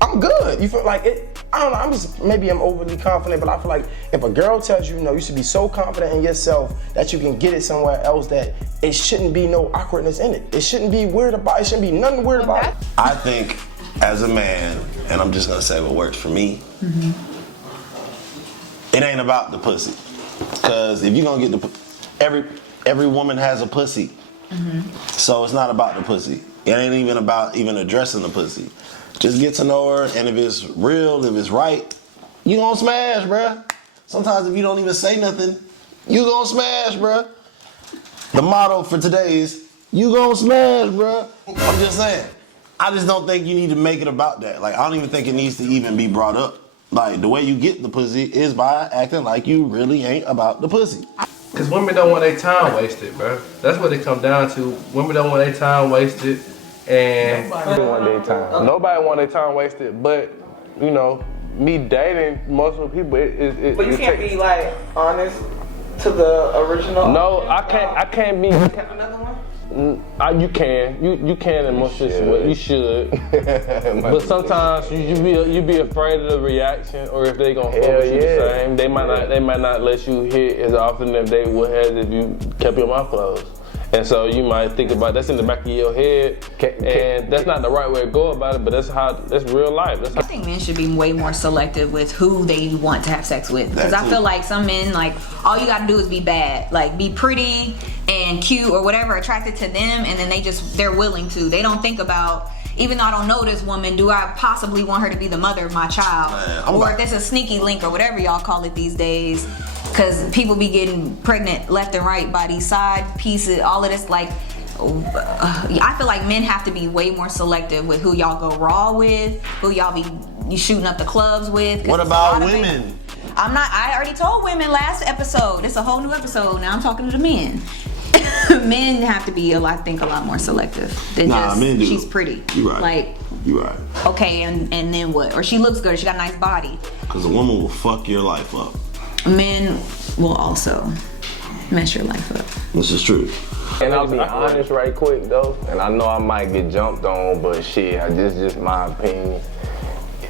I'm good. You feel like it, I don't know, I'm overly confident, but I feel like if a girl tells you no, you should be so confident in yourself that you can get it somewhere else, that it shouldn't be no awkwardness in it. It shouldn't be weird about it. It shouldn't be nothing weird about it. I think as a man, and I'm just gonna say what works for me, it ain't about the pussy. Cause if you're gonna get every woman has a pussy. So it's not about the pussy. It ain't even about addressing the pussy. Just get to know her, and if it's real, if it's right, you gonna smash, bruh. Sometimes if you don't even say nothing, you gonna smash, bruh. The motto for today is, you gonna smash, bruh. I'm just saying. I just don't think you need to make it about that. Like, I don't even think it needs to even be brought up. Like, the way you get the pussy is by acting like you really ain't about the pussy. Because women don't want their time wasted, bro. That's what it comes down to. Women don't want their time wasted. And Nobody want their time wasted, but me dating multiple people, but you can't be like honest to the original. No, I can't be. Another one? You can in most situations. You should. But sometimes you be afraid of the reaction, or if they gonna fuck with you the same. They might not let you hit as often as they would have if you kept your mouth closed. And so you might think about that's in the back of your head, and that's not the right way to go about it. But that's real life. I think men should be way more selective with who they want to have sex with, because I feel like some men, like, all you gotta do is be bad, like be pretty and cute or whatever, attracted to them, and then they're willing to. They don't think about, even though I don't know this woman, do I possibly want her to be the mother of my child? Or if there's a sneaky link or whatever y'all call it these days. Because people be getting pregnant left and right by these side pieces, all of this, like, I feel like men have to be way more selective with who y'all go raw with, who y'all be shooting up the clubs with. What about women? I already told women last episode. It's a whole new episode. Now I'm talking to the men. Men have to be, I think, a lot more selective than men do. She's pretty. You right. Like, you right. Okay, and then what? Or she looks good, or she got a nice body. Because a woman will fuck your life up. Men will also mess your life up. This is true. And I'll be honest right quick though, and I know I might get jumped on, but shit, this is just my opinion.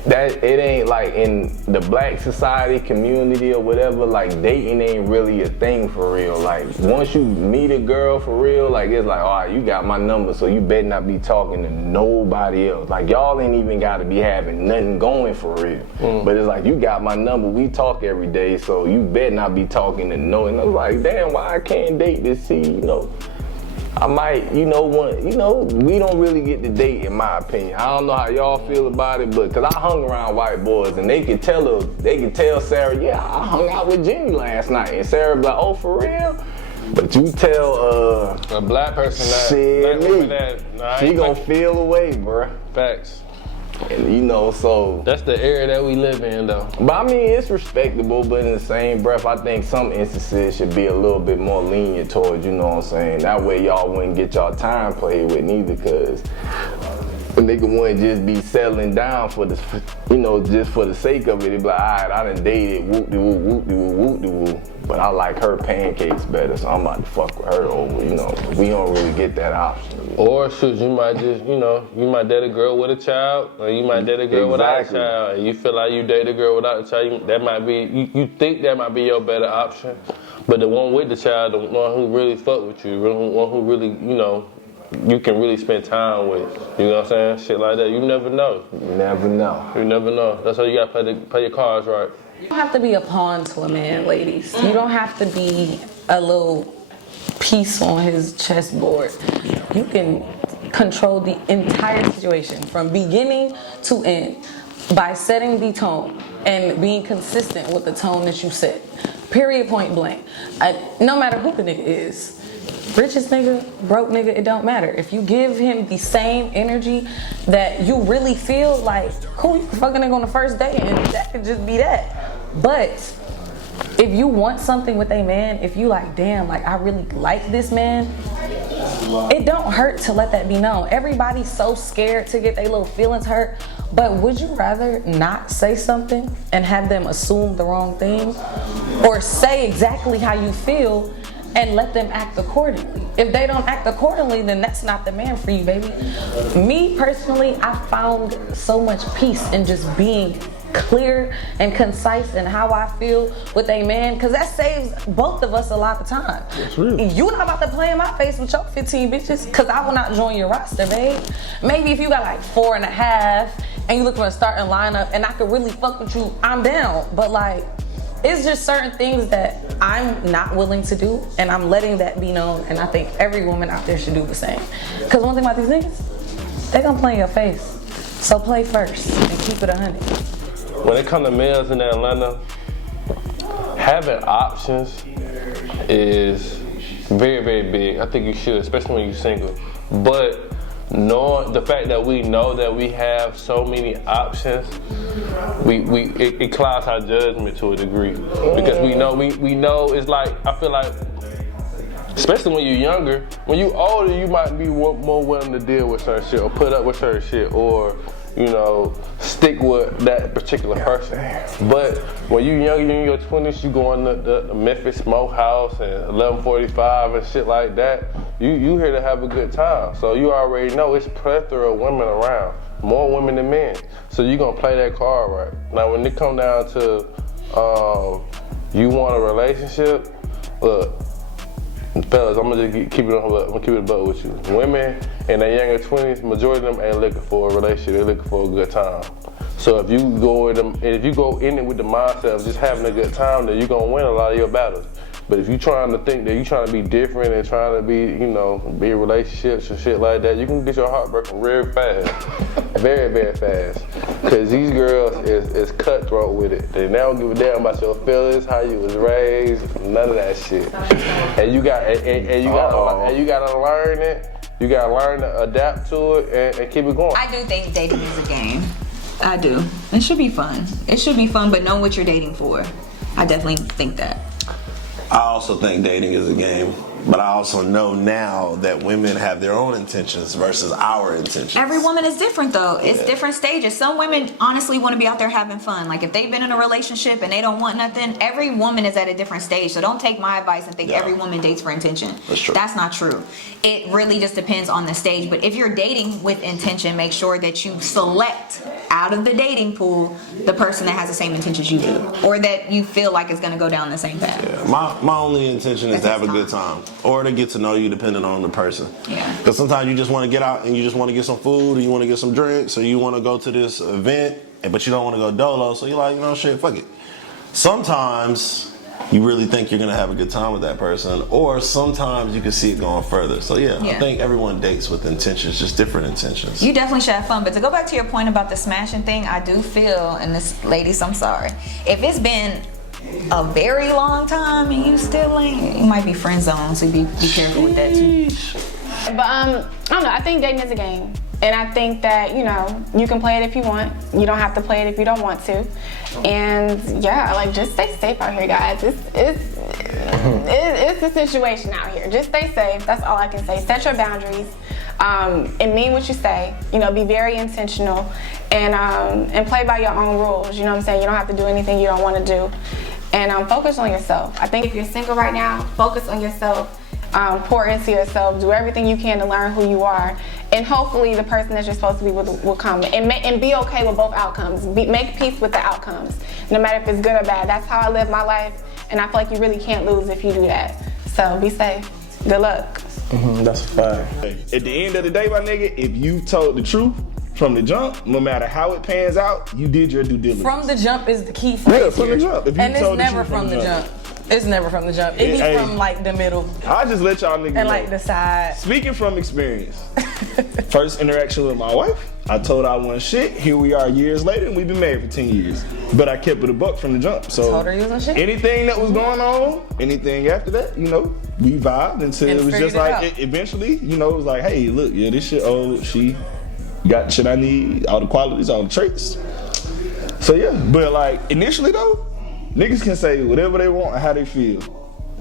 That it ain't like in the black society, community or whatever, like dating ain't really a thing for real. Like once you meet a girl for real, like it's like, all right, you got my number, so you better not be talking to nobody else. Like y'all ain't even gotta be having nothing going for real. But it's like, you got my number, we talk every day, so you better not be talking to no. And I was like, damn, why I can't date to see, I might, we don't really get to date, in my opinion. I don't know how y'all feel about it, but cause I hung around white boys and they can tell Sarah, yeah, I hung out with Jenny last night, and Sarah be like, oh, for real? But you tell a black person that, she gonna feel away, bruh. Facts. And so that's the era that we live in, though. But I mean, it's respectable, but in the same breath, I think some instances should be a little bit more lenient towards, you know what I'm saying? That way y'all wouldn't get y'all time played with neither, cause a nigga wouldn't just be settling down for this, just for the sake of it. It'd be like, all right, I done dated whoop-de-woo, whoop-de-woo, whoop-de-woo, but I like her pancakes better, so I'm about to fuck with her over, We don't really get that option. Or shoot, you might just, you might date a girl with a child, or you might date a girl without a child, and you feel like you date a girl without a child, that might be, you think that might be your better option, but the one with the child, the one who really fuck with you, the one who really, you can really spend time with, you know what I'm saying? Shit like that, you never know. You never know. You never know. That's why you gotta play your cards right. You don't have to be a pawn to a man, ladies. You don't have to be a little piece on his chessboard. You can control the entire situation from beginning to end by setting the tone and being consistent with the tone that you set. Period, point blank. No matter who the nigga is. Richest nigga, broke nigga, it don't matter. If you give him the same energy that you really feel like, cool, you fucking nigga on the first day, and that could just be that. But if you want something with a man, if you like, damn, like I really like this man, it don't hurt to let that be known. Everybody's so scared to get their little feelings hurt, but would you rather not say something and have them assume the wrong thing? Or say exactly how you feel and let them act accordingly? If they don't act accordingly, then that's not the man for you, baby. Me personally, I found so much peace in just being clear and concise in how I feel with a man, because that saves both of us a lot of time. You not about to play in my face with your 15 bitches, because I will not join your roster, babe. Maybe if you got like 4.5 and you look for a starting lineup and I could really fuck with you, I'm down. But like, it's just certain things that I'm not willing to do, and I'm letting that be known, and I think every woman out there should do the same. Because one thing about these niggas, they gonna play in your face. So play first and keep it 100. When it comes to males in Atlanta, having options is very, very big. I think you should, especially when you're single. But knowing the fact that we know that we have so many options, it clouds our judgment to a degree, because we know it's like, I feel like, especially when you're younger, when you're older, you might be more willing to deal with certain shit or put up with certain shit, or stick with that particular person. But when you're younger, you're in your 20s, you go on the Memphis Smokehouse and 1145 and shit like that. You here to have a good time. So you already know it's plethora of women around, more women than men. So you're gonna play that card right. Now when it come down to you want a relationship, look, fellas, I'm gonna just keep it a buck with you. Women in their younger 20s, majority of them ain't looking for a relationship, they're looking for a good time. So if you go in it with the mindset of just having a good time, then you're gonna win a lot of your battles. But if you're trying to think that you're trying to be different and trying to be in relationships and shit like that, you can get your heart broken real fast. Very, very fast. Because these girls is cutthroat with it. They don't give a damn about your feelings, how you was raised, none of that shit. And you gotta learn it. You gotta learn to adapt to it and keep it going. I do think dating is a game. I do. It should be fun. It should be fun, but know what you're dating for. I definitely think that. I also think dating is a game, but I also know now that women have their own intentions versus our intentions. Every woman is different though. It's different stages. Some women honestly want to be out there having fun. Like if they've been in a relationship and they don't want nothing, every woman is at a different stage. So don't take my advice and think every woman dates for intention. That's true. That's not true. It really just depends on the stage. But if you're dating with intention, make sure that you select out of the dating pool the person that has the same intentions you do, or that you feel like is going to go down the same path. Yeah. My only intention is to have a good time, or to get to know you, depending on the person. Yeah. Because sometimes you just want to get out and you just want to get some food, or you want to get some drinks, or you want to go to this event, but you don't want to go dolo. So you're like, shit, fuck it. Sometimes you really think you're gonna have a good time with that person, or sometimes you can see it going further. So yeah, I think everyone dates with intentions, just different intentions. You definitely should have fun, but to go back to your point about the smashing thing, I do feel, and this, ladies, I'm sorry, if it's been a very long time and you still ain't, you might be friend zone, so be careful with that too. But I don't know, I think dating is a game. And I think that, you know, you can play it if you want. You don't have to play it if you don't want to. And yeah, like, just stay safe out here, guys. It's a situation out here. Just stay safe. That's all I can say. Set your boundaries and mean what you say. You know, be very intentional and play by your own rules. You know what I'm saying? You don't have to do anything you don't want to do. And focus on yourself. I think if you're single right now, focus on yourself. Pour into yourself. Do everything you can to learn who you are. And hopefully the person that you're supposed to be with will come. And be okay with both outcomes. Make peace with the outcomes. No matter if it's good or bad. That's how I live my life. And I feel like you really can't lose if you do that. So be safe. Good luck. That's a fact. At the end of the day, my nigga, if you told the truth from the jump, no matter how it pans out, you did your due diligence. From the jump is the key phrase. Yeah, from the jump. If you and it's told never the truth from the jump. It's never from the jump. It be from like the middle. I'll just let y'all niggas know. And like the side. Speaking from experience, first interaction with my wife, I told her I wasn't shit. Here we are years later, and we've been married for 10 years. But I kept it a buck from the jump. So told her you wasn't shit? Anything that was going on, anything after that, you know, we vibed until it was just like, eventually, you know, it was like, hey, look, yeah, this shit old. She got the shit I need, all the qualities, all the traits. So yeah, but like initially though, niggas can say whatever they want and how they feel.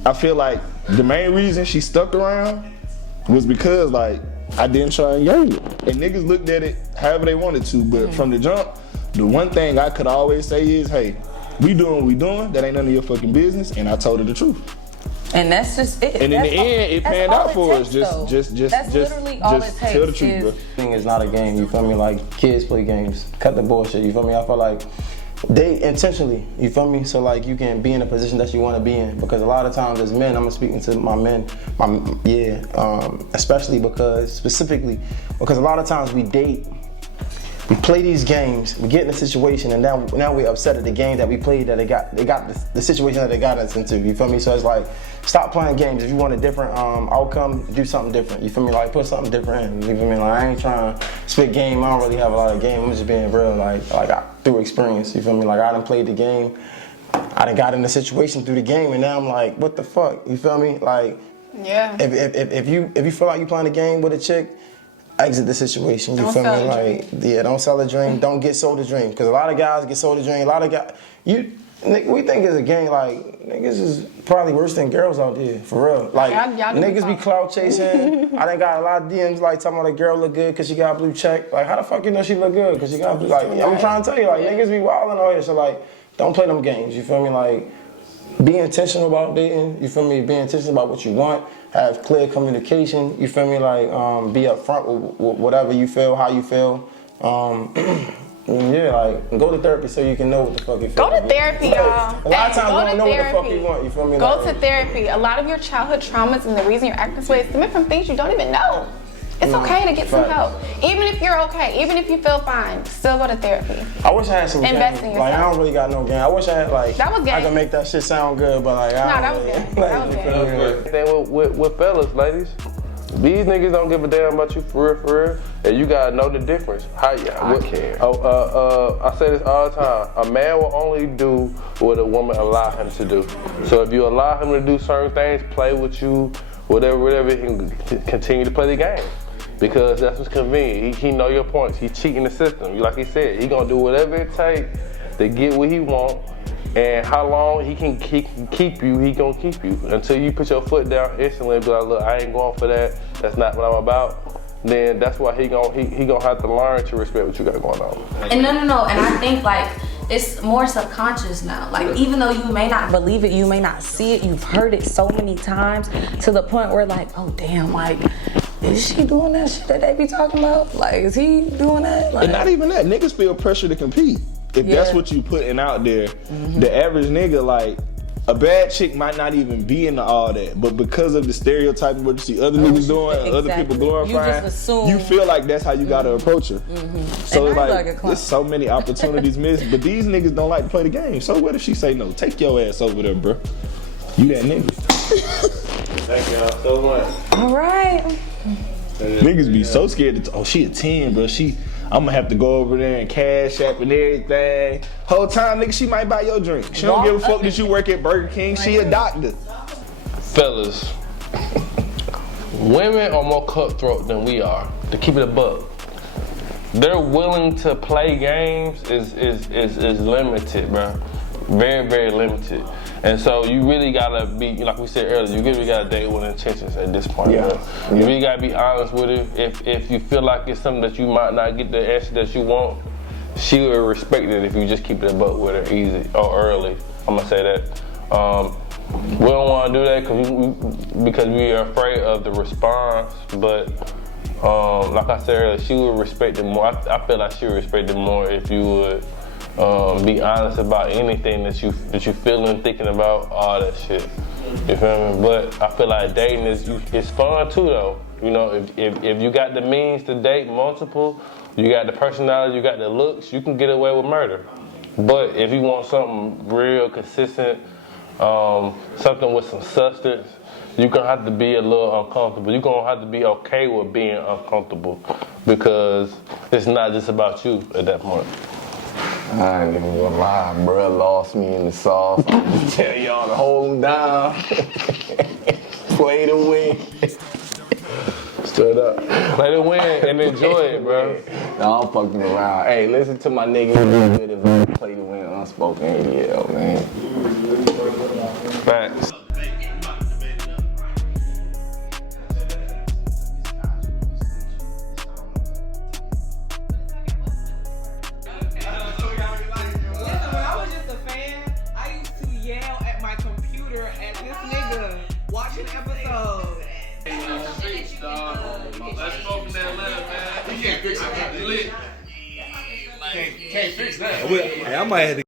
I feel like the main reason she stuck around was because like I didn't try and yell it. And niggas looked at it however they wanted to, but from the jump, the one thing I could always say is, hey, we doing what we doing, that ain't none of your fucking business, and I told her the truth. And that's just it. And in the end, it panned out for us. Just literally all it takes. Tell the truth, bro. Thing is not a game, you feel me? Like, kids play games. Cut the bullshit, you feel me? I feel like date intentionally, you feel me? So like you can be in a position that you want to be in. Because a lot of times as men, I'm speaking to my men, especially specifically because a lot of times we date, we play these games, we get in a situation, and now we're upset at the game that we played, that they got the situation that they got us into, you feel me? So it's like, stop playing games. If you want a different outcome, do something different, you feel me? Like, put something different in, you feel me? Like, I ain't trying to spit game, I don't really have a lot of game, I'm just being real, like through experience, you feel me? Like, I done played the game, I done got in a situation through the game, and now I'm like, what the fuck, you feel me? Like, yeah. If you feel like you playing a game with a chick, exit the situation, you feel me? Like, yeah, don't sell a dream, don't get sold a dream. Because a lot of guys get sold a dream, a lot of guys, we think it's a game, like, niggas is probably worse than girls out there, for real. Like, y'all niggas be clout chasing. I done got a lot of DMs, like, talking about a girl look good because she got a blue check. Like, how the fuck you know she look good? Because she got a blue, like, I'm trying to tell you, like, niggas be wilding out here, so, like, don't play them games, you feel me? Like, be intentional about dating, you feel me? Be intentional about what you want. Have clear communication, you feel me? Like, be upfront with whatever you feel, how you feel. Yeah, like, go to therapy so you can know what the fuck you feel. Go to therapy, y'all. A lot of times you don't know what the fuck you want, you feel me? Go to therapy. A lot of your childhood traumas and the reason you're acting this way is stemming from things you don't even know. It's okay to get some help. Even if you're okay, even if you feel fine, still go to therapy. I wish I had some Invest game. in Like, I yourself. don't really got no game. I wish I had, like, That was game. I could make that shit sound good, but like, that was game. That was game. Thing with fellas, ladies, these niggas don't give a damn about you for real, and you gotta know the difference. I say this all the time. A man will only do what a woman allow him to do. So if you allow him to do certain things, play with you, whatever, he can continue to play the game. Because that's what's convenient. He know your points. He cheating the system. Like he said, he gonna do whatever it takes to get what he want. And how long he can keep you, he gonna keep you. Until you put your foot down instantly and be like, look, I ain't going for that. That's not what I'm about. Then that's why he gonna have to learn to respect what you got going on. And no. And I think like it's more subconscious now. Like even though you may not believe it, you may not see it, you've heard it so many times to the point where like, oh damn, like, is she doing that shit that they be talking about? Like, is he doing that? Like, and not even that, niggas feel pressure to compete. If that's what you putting out there, the average nigga, like, a bad chick might not even be into all that, but because of the stereotype of what you see other niggas doing, other people glorifying, you feel like that's how you gotta approach her. So it's like, there's so many opportunities missed, but these niggas don't like to play the game. So what if she say no? Take your ass over there, bro. You that nigga. Thank y'all so much. All right. Niggas be so scared to, oh, she a 10, bro. I'm gonna have to go over there and cash app and everything. Whole time, nigga, she might buy your drink. She don't give a fuck that you work at Burger King. She a doctor. Fellas, women are more cutthroat than we are. To keep it a buck, they're willing to play games is limited, bro. Very, very limited. And so you really gotta be, like we said earlier, you really gotta date with intentions at this point. Yeah. You really gotta be honest with it. If you feel like it's something that you might not get the answer that you want, she will respect it if you just keep it a buck with her easy or early. I'm gonna say that. We don't want to do that because we are afraid of the response. But like I said earlier, she would respect it more. I feel like she would respect it more if you would be honest about anything that you feeling, thinking about, all that shit. You feel me? But I feel like dating it's fun too, though. You know, if you got the means to date multiple, you got the personality, you got the looks, you can get away with murder. But if you want something real, consistent, something with some substance, you're gonna have to be a little uncomfortable. You're gonna have to be okay with being uncomfortable because it's not just about you at that point. I ain't even gonna lie, bruh lost me in the sauce. I'm gonna tell y'all to hold him down. Play to win. Straight up. Play to win and enjoy it, bro. No, I'm fucking around. Hey, listen to my nigga who did it. Play to win Unspoken ADL, man. Facts. Watching episodes. Let's open that letter, man. You can't fix it. Lit. Can't fix that. I might have to